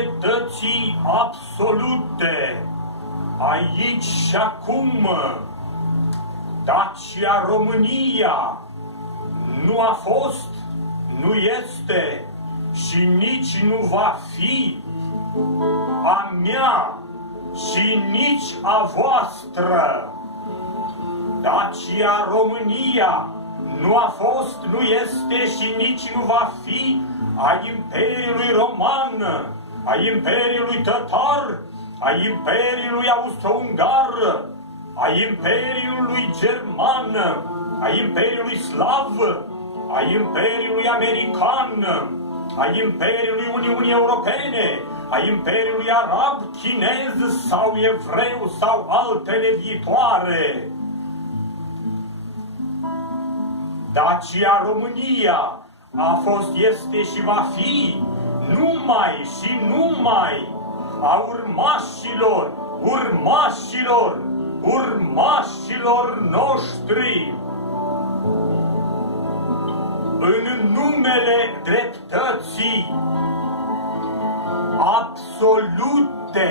dreptății absolute, aici și acum. Dacia România nu a fost, nu este și nici nu va fi a mea și nici a voastră. Dacia România nu a fost, nu este și nici nu va fi a Imperiului Roman, a Imperiului Tătar, a Imperiului Austro-Ungar, a Imperiului German, a Imperiului Slav, a Imperiului American, a Imperiului Uniunii Europene, a Imperiului Arab, Chinez sau Evreu sau altele viitoare. Dacia România a fost, este și va fi numai și numai a urmașilor noștri. În numele dreptății absolute.